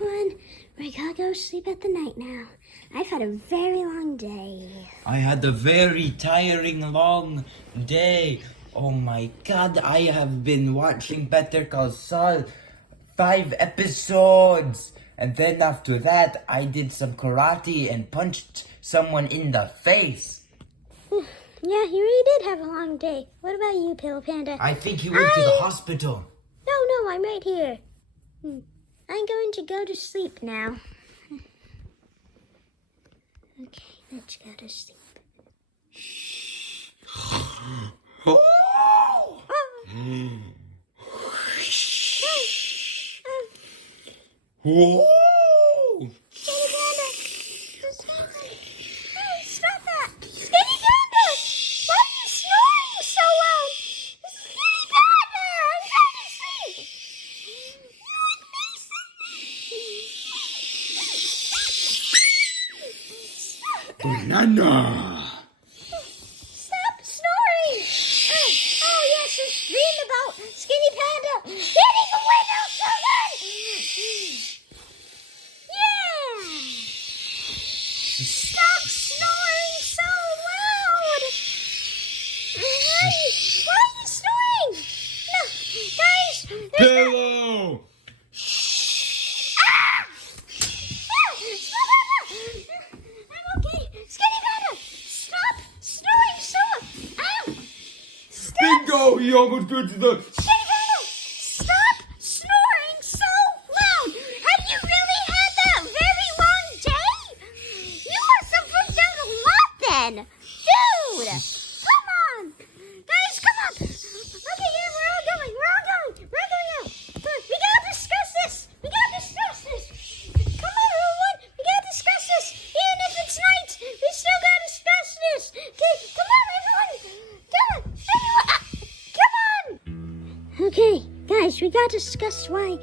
everyone. We gotta go sleep at the night now. I've had a very long day. I had a very tiring long day. Oh my god, I have been watching Better Call Saul 5 episodes. And then after that, I did some karate and punched someone in the face. Yeah, you really did have a long day. What about you, Pill Panda? I think he went to the hospital. No, I'm right here. I'm going to go to sleep now. Okay, let's go to sleep. Oh! Whoa! Skinny Panda! Hey, stop that! Skinny Panda! Why are you snoring so loud? Skinny Panda! I'm trying to sleep! Banana! Stop snoring! Oh yes, this dream about Skinny Panda hitting the window so good! Yeah! Stop snoring so loud! Why are you snoring? No, guys, there's no... Pillow! Ah! I'm okay. Skinny Panda, stop snoring so loud! Stop! Bingo! He almost got to the... Skinny Panda, stop snoring so loud! Have you really had that very long day? You must have worked out a lot then! Dude! Come on! Guys, come on! Okay, yeah, we're all going now! Come on, we gotta discuss this! Come on, everyone! We gotta discuss this! Even if it's night, we still gotta discuss this! Okay, come on, everyone! Come on! Okay, guys, we gotta discuss why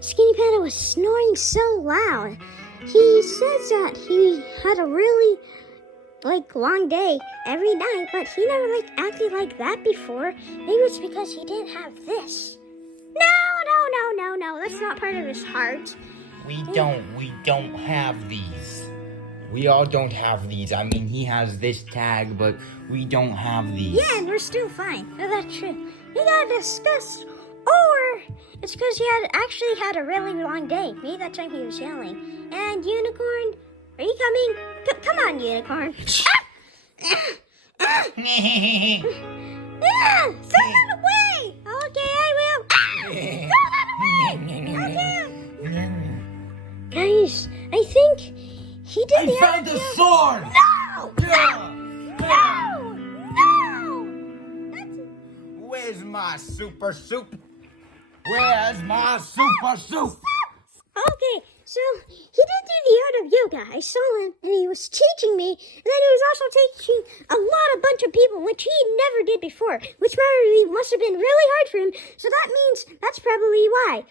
Skinny Panda was snoring so loud. He says that he had a really, long day every night, but he never, acted like that before. Maybe it's because he didn't have this. No, that's not part of his heart. We don't have these. We all don't have these. I mean, he has this tag, but we don't have these. Yeah, and we're still fine. No, that's true. We gotta discuss. Or it's because he actually had a really long day. Maybe that time he was yelling. And Unicorn, are you coming? Come on, Unicorn. Throw that away! Okay, I will. Throw that away! Okay. Guys, I think he did I the found the sword! No! Where's my super soup? Where's my super soup? Okay, so he did do the art of yoga. I saw him, and he was teaching me, and then he was also teaching a bunch of people, which he never did before, which probably must have been really hard for him. So that means that's probably why.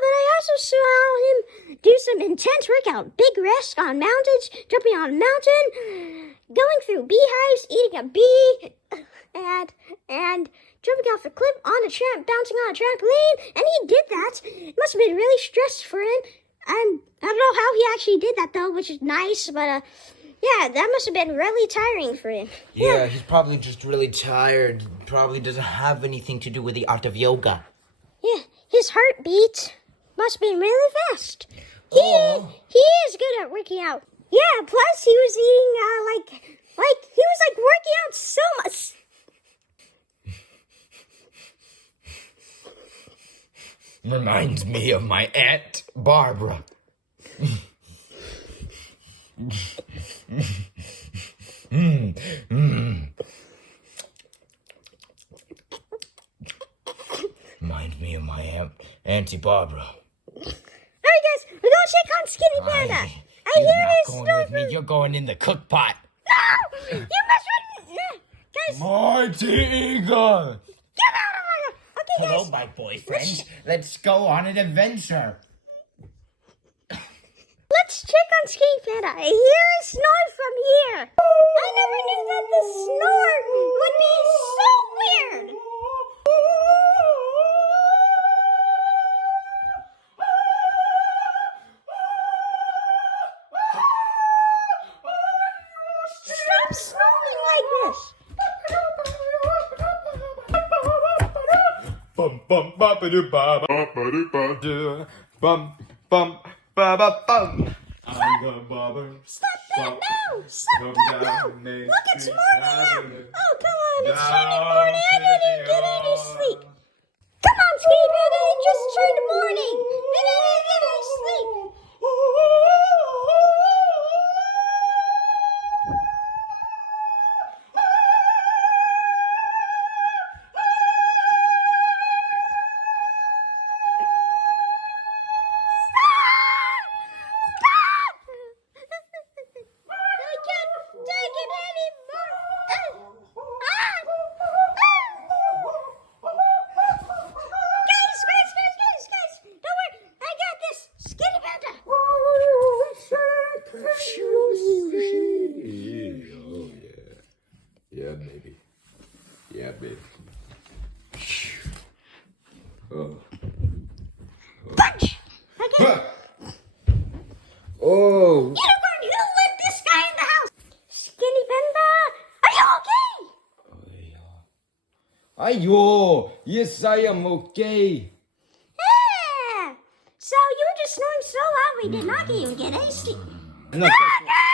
I also saw him do some intense workout, big risk on mountains, jumping on a mountain, going through beehives, eating a bee, and jumping off a cliff on a bouncing on a trampoline, and he did that. It must have been really stressful for him. I don't know how he actually did that though, which is nice, but yeah, that must have been really tiring for him. Yeah, he's probably just really tired. Probably doesn't have anything to do with the art of yoga. Yeah, his heartbeat must have been really fast. He is good at working out. Yeah, plus he was eating he was working out so much. Reminds me of my Aunt Barbara. Reminds me of my Auntie Barbara. Alright guys, we're gonna check on Skinny Panda. I hear You're his not going snore with me. You're going in the cook pot. No! You must guys, Mighty Eagle. get out of my... Okay Hello, guys. my boyfriend. Let's go on an adventure. Let's check on Skinny Panda. I hear a snore from here. I never knew that the snore would be so weird. Bum bum ba ba do ba ba ba do ba do. Bum bum ba ba bum. I'm the barber. Stop that now! Stop that now! Look, it's morning now! Oh, come on, it's turning morning. I didn't get any sleep. Come on, Skinny Panda, it just turned morning. We didn't get any sleep. I can't take it anymore. Guys, don't worry, I got this. Skinny Panda. Yeah, baby. Yeah, baby. Oh. Punch. Okay. Oh. Unicorn, who let this guy in the house? Skinny Panda, are you okay? Ayo. Yes, I am okay. Yeah. So you were just snoring so loud we did not even get any sleep. No. Ah, no!